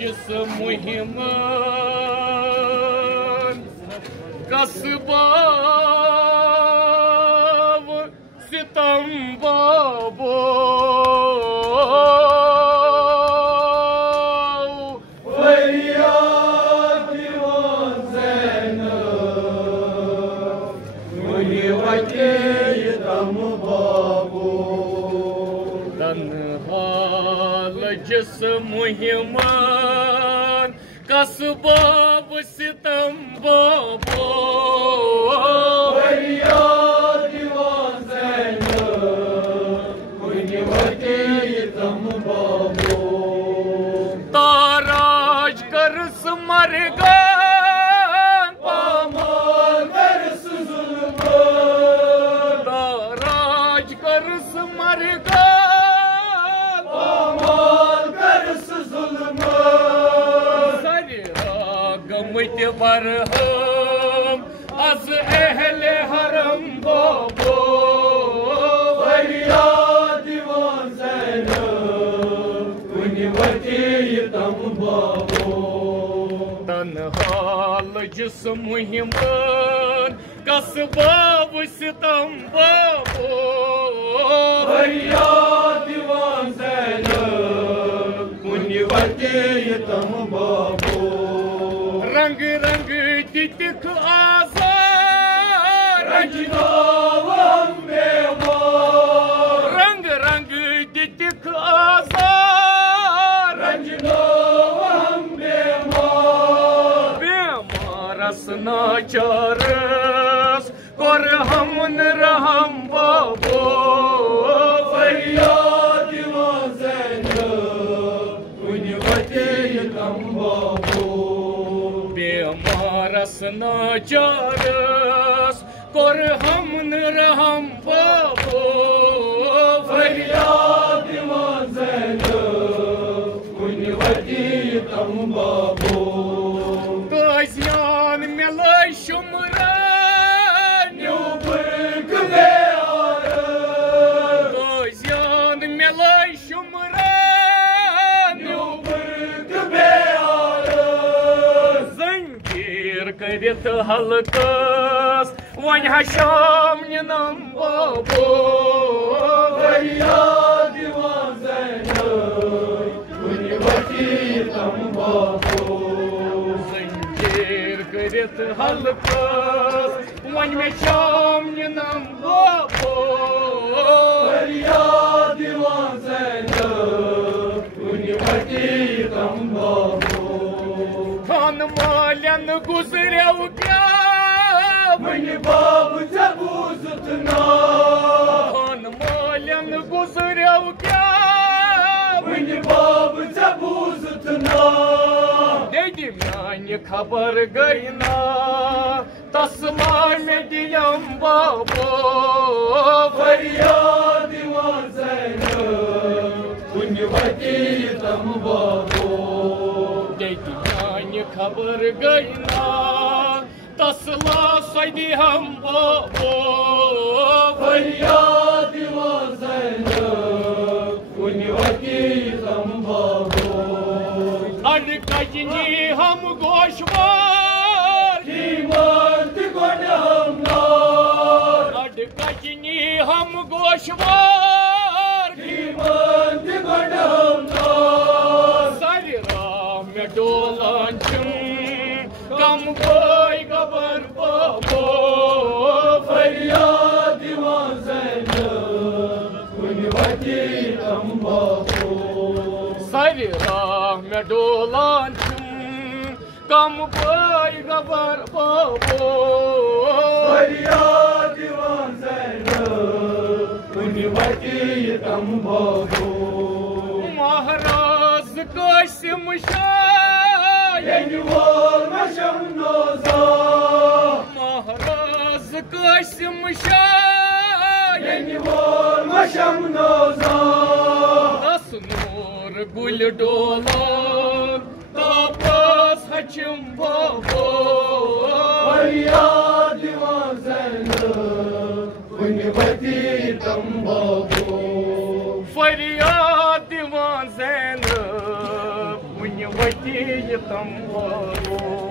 जिस मुहिम कसबाव सितम बाबो जिस मुहिमान कसबाब सितम बाबो ताराज कर मर ताराज कर मर बरहम अज अहले हरम बाबो फरियाद दीवान ज़ैनब कुनि वतीतम बाबो तन्हाल जिस मुहिमान कसबाब सितम बाबो फरियाद दीवान ज़ैनब कुनि वतीतम बाबो रंग रंग दिख आज़ार रंग रंग दिख आज़ार बेमारस नाचारस कर हमन रहम बाबो फरियाद दीवान ज़ैनब कुनि वतीतम बाबो बेमारस नाचारस कर हमन रहम बाबो फरियाद दीवान ज़ैनब कुनि वतीतम बाबो ताज़ियान में लै शुमरान न्यूबर्ग ताज़ियान में लै शुमरान न्यूबर्ग करित हल्कस वन शाम निनम बाबो फरियाद दीवान ज़ैनब कुनि वतीतम बाबो जंजीर करित हल्कस वन शाम निनम बाबो फरियाद दीवान ज़ैनब कुनि वतीतम बाबो खान मालन गुजरेव क्या वनि बाब जबूजुतना खान मालन गुजरेव क्या वनि बाब जबूजुतना नेदि म्यानि खबर गईना तस्मा में दियम बाबो फरियाद दीवान ज़ैनब कुनि वतीतम बाबो खबर गईना तसला सदी हम बाबो फरियाद दीवान ज़ैनब कुनि वतीतम बाबो अड़कजनी हम गोशवार कीमत गोड हम नार अड़कजनी हम गोशवार कीमत गोड हम नार सारी राम में डोलान कम कोई खबर बाबो फरियाद दीवान ज़ैनब कुनि वतीतम बाबो सारी राह में डोलान कम कोई खबर बाबो फरियाद दीवान ज़ैनब कुनि वतीतम बाबो महाराज कासिम शाह महाराज कासिम शाह दस नूर गुल डोलान तापस हचम बाबो फरियाद दीवान Zainab Kuni vati tambago. Faryad divan Zainab, kuni vati tambago.